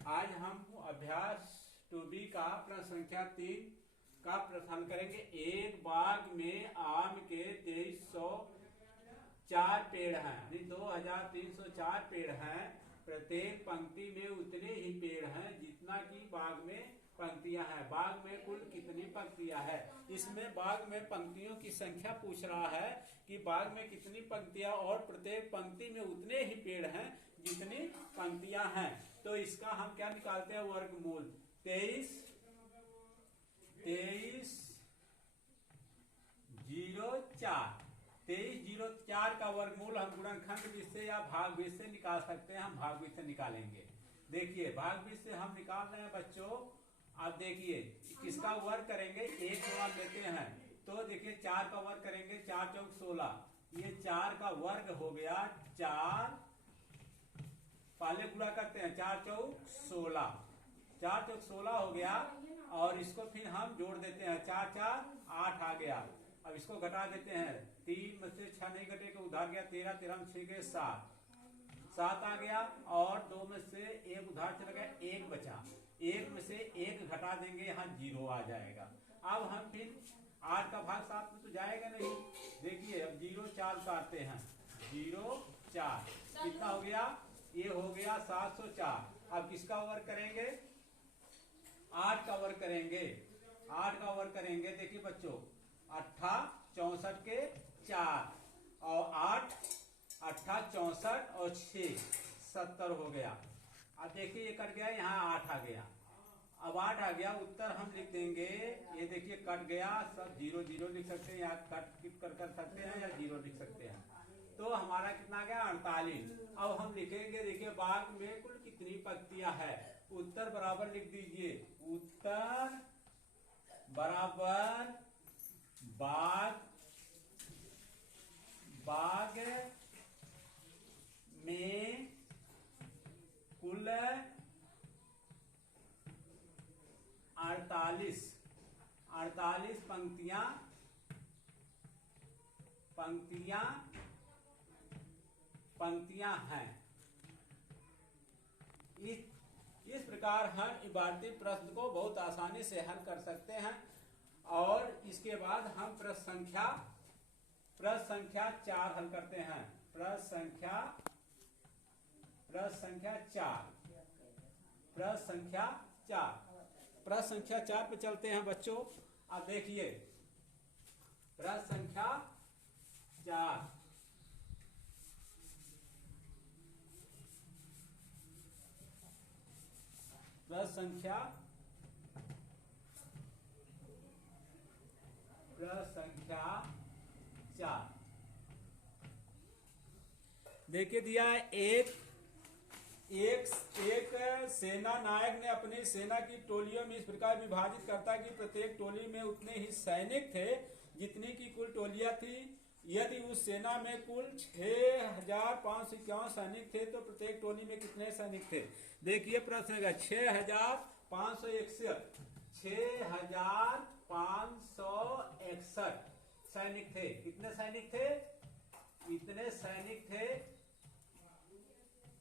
आज हम अभ्यास 2B का प्रश्न संख्या 3 का प्रश्न करेंगे। एक बाग में आम के 2304 पेड़ हैं, यानी 2304 पेड़ हैं। प्रत्येक पंक्ति में उतने ही पेड़ हैं जितना कि बाग में पंक्तियां हैं। बाग में कुल कितनी पंक्तियां हैं? इसमें बाग में पंक्तियों की संख्या पूछ रहा है कि बाग में कितनी पंक्तियां और प्रत्येक पंक्ति में उतने ही पेड़ हैं जितनी पंक्तियां हैं। तो इसका हम क्या निकालते हैं? वर्गमूल 2304 का वर्गमूल हम गुणनखंड विधि से या भाग विधि से निकाल सकते हैं। हम भाग विधि से निकालेंगे। देखिए, भाग विधि से हम निकाल रहे हैं बच्चों। आप देखिए किसका वर्ग करेंगे, एक गुणा लेते हैं तो देखिए 4 का वर्ग करेंगे, 4 चौक 16। ये 4 का वर्ग हो गया 4, पहले गुणा करते हैं 4 चौक 16, 4 चौक 16 हो गया। और इसको फिर हम जोड़ देते हैं, 4 4 8 आ गया। अब इसको घटा देते हैं, 3 में से 6 नहीं घटेगा, उधार गया 13, 13 में 6 गए 7 आ गया। और 2 में से 1 उधार चला गया, 1 बचा। 1 में से 1 घटा देंगे, यहाँ 0 आ जाएगा। अब हम फिर 8 का भाग 7 में तो जाएगा नहीं। देखिए अब 0 4 काटते हैं, 0 4 कितना हो गया? ये हो गया 704। अब किसका वर्ग करेंगे? 8 का वर्ग करेंगे। 8 का वर्ग करेंगे, देखिए बच्चों 8 64 के 4 और 8 8 64 और 6 70 हो गया। अब देखिए ये कट गया, यहाँ 8 आ गया। अब 8 आ गया, उत्तर हम लिख देंगे। ये देखिए कट गया, सब 0 0 लिख सकते हैं, या कट कर सकते हैं या 0 लिख सकते हैं। तो हमारा कितना आ गया? 48। अब हम लिखेंगे, देखिए बाग में कुल कितनी पंक्तियां है। उत्तर बराबर लिख दीजिए, उत्तर बराबर बाग में कुल 48 पंक्तियां हैं। इस प्रकार हम इबारती प्रश्न को बहुत आसानी से हल कर सकते हैं। और इसके बाद हम प्रश्न संख्या 4 हल करते हैं। प्रश्न संख्या 4 पे चलते हैं बच्चों। अब देखिए प्रश्न संख्या 4। प्रश्न संख्या 4 देखिए दिया है। एक सेना नायक ने अपनी सेना की टोलियों में इस प्रकार विभाजित करता कि प्रत्येक टोली में उतने ही सैनिक थे जितनी की कुल टोलियां थी। यदि उस सेना में कुल 6551 सैनिक थे तो प्रत्येक टोली में कितने सैनिक थे? देखिए प्रश्न है 6561 सैनिक थे। कितने सैनिक थे? इतने सैनिक थे।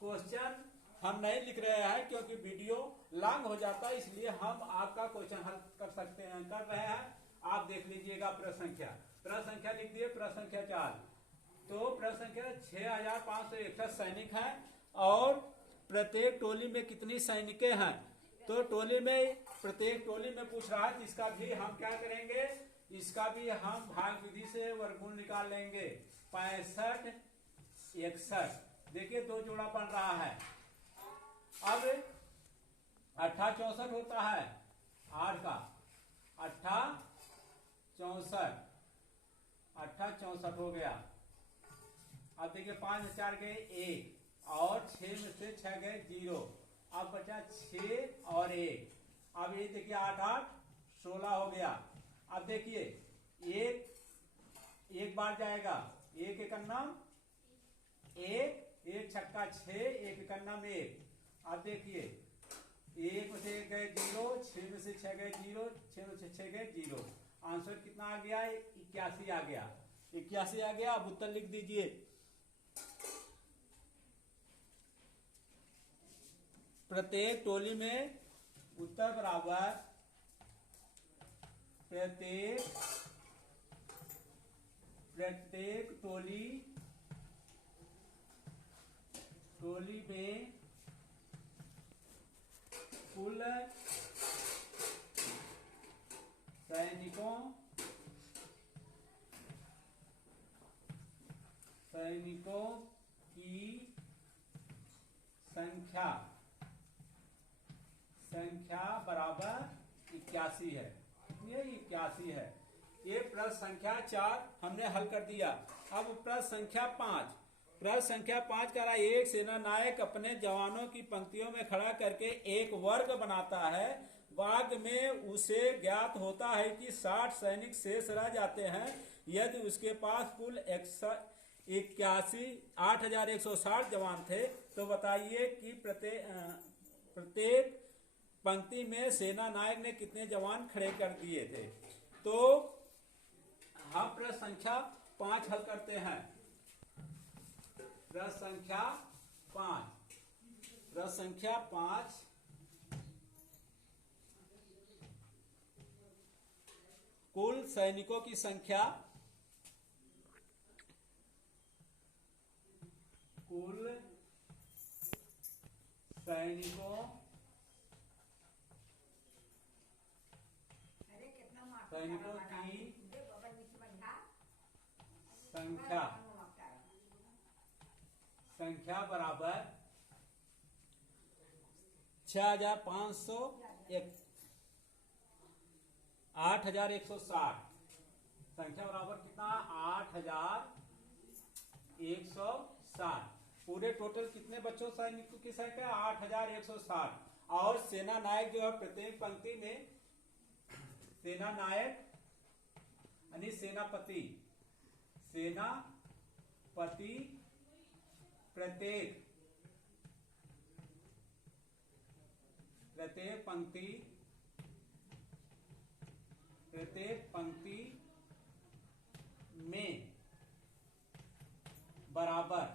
क्वेश्चन हम नहीं लिख रहे हैं क्योंकि वीडियो लॉन्ग हो जाता है, इसलिए हम आपका क्वेश्चन हल कर रहे हैं। आप देख लीजिएगा प्रश्न संख्या लिख दिए। प्रश्न संख्या 4 तो प्रश्न संख्या 6561 सैनिक हैं और प्रत्येक टोली में कितनी सैनिकें हैं? तो टोली में प्रत्येक टोली में पूछ रहा है, तो इसका भी हम क्या करेंगे? इसका भी हम भाग विधि से वर्गमूल निकाल लेंगे। 65 61 देखिए 2 जोड़ा बन रहा है। अब 8 64 होता है 8 का 8 64 हो गया। अब देखिए 5 में 4 गए 1 और 6 में से 6 गए 0। अब बचा 6 और 1। अब ये देखिए 8 8 16 हो गया। अब देखिए एक बार जाएगा, 1 एकन्ना 1 1 छक्का 6 1 एकन्ना में 1। अब देखिए 1 में से 1 गए 0, 6 में से 6 गए 0, 6 में से 6 गए 0। आंसर कितना आ गया? 81 आ गया। 81 आ गया। अब उत्तर लिख दीजिए। प्रत्येक टोली में उत्तर बराबर प्रत्येक टोली में कुल सैनिकों की संख्या बराबर 81 है। ये 81 है। ये प्रश्न संख्या 4 हमने हल कर दिया। अब प्रश्न संख्या 5 कह रहा है एक सेना नायक अपने जवानों की पंक्तियों में खड़ा करके एक वर्ग बनाता है। वर्ग में उसे ज्ञात होता है कि 60 सैनिक शेष रह जाते हैं। यदि उसके पास कुल 8,160 जवान थे तो बताइए कि प्रत्येक पंक्ति में सेना नायक ने कितने जवान खड़े कर दिए थे। तो हम प्रश्न संख्या 5 हल करते हैं। प्रश्न संख्या 5 कुल सैनिकों की संख्या की संख्या बराबर 8,160। संख्या बराबर कितना? 8,160। पूरे टोटल कितने बच्चों सैनिकों की संख्या? 8,160। और सेना नायक जो है प्रत्येक पंक्ति में सेना नायक यानी सेनापति प्रत्येक पंक्ति में बराबर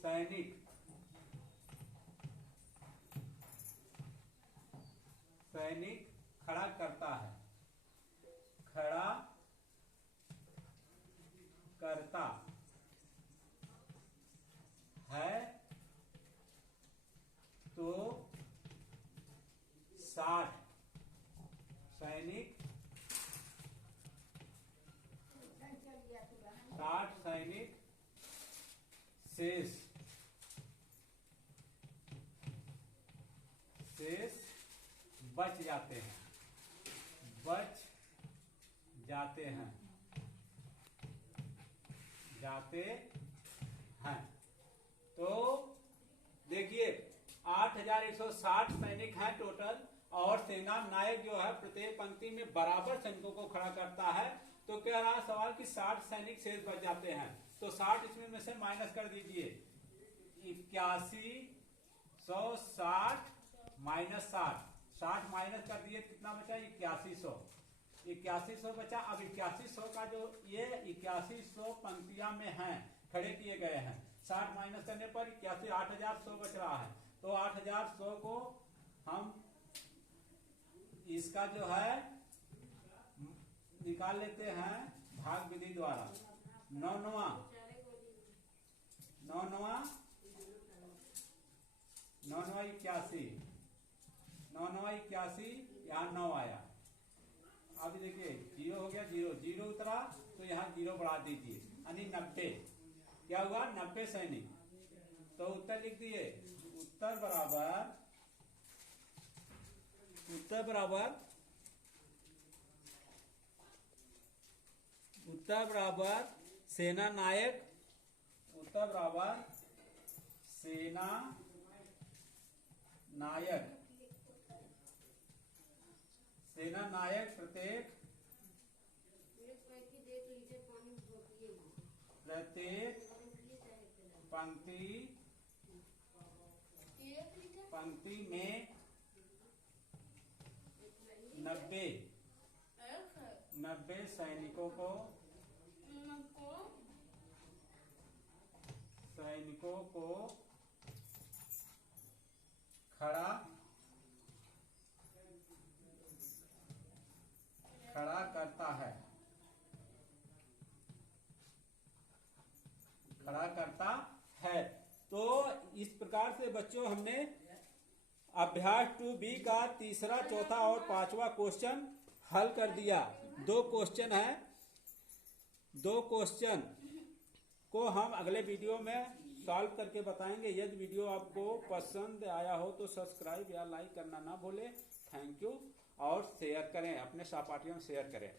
सैनिक खड़ा करता है तो 60 सैनिक शेष बच जाते हैं। तो देखिए 8,160 सैनिक हैं टोटल और सेना नायक जो है प्रत्येक पंक्ति में बराबर सैनिकों को खड़ा करता है। तो कह रहा है सवाल कि 60 सैनिक शेष बच जाते हैं। तो 60 इसमें में से माइनस कर दीजिए। 81,160 माइनस 60 माइनस कर दिए कितना बचा? 81,100 बचा। अब 81,100 का जो ये 81,100 पंक्तियां में हैं खड़े किए गए हैं। 60 माइनस करने पर 8,100 बच रहा है। तो 8,100 को हम इसका जो है निकाल लेते हैं भाग विधि द्वारा। 9 81 यहाँ 9 आया। अब देखिए 0 हो गया, 0 उतरा तो यहाँ 0 बढ़ा दीजिए यानी 90। क्या हुआ? 90 सैनिक। तो उत्तर लिख दिए। उत्तर बराबर सेना नायक प्रत्येक पंक्ति में 90 सैनिकों को खड़ा सैनिकों को खड़ा करता है, खड़ा करता है। तो इस प्रकार से बच्चों हमने अभ्यास 2B का तीसरा, चौथा और पांचवा क्वेश्चन हल कर दिया। 2 क्वेश्चन है, 2 क्वेश्चन को हम अगले वीडियो में सॉल्व करके बताएंगे। यदि वीडियो आपको पसंद आया हो तो सब्सक्राइब या लाइक करना ना भूलें। Thank you. और शेयर करें, अपने सहपाठियों में शेयर करें।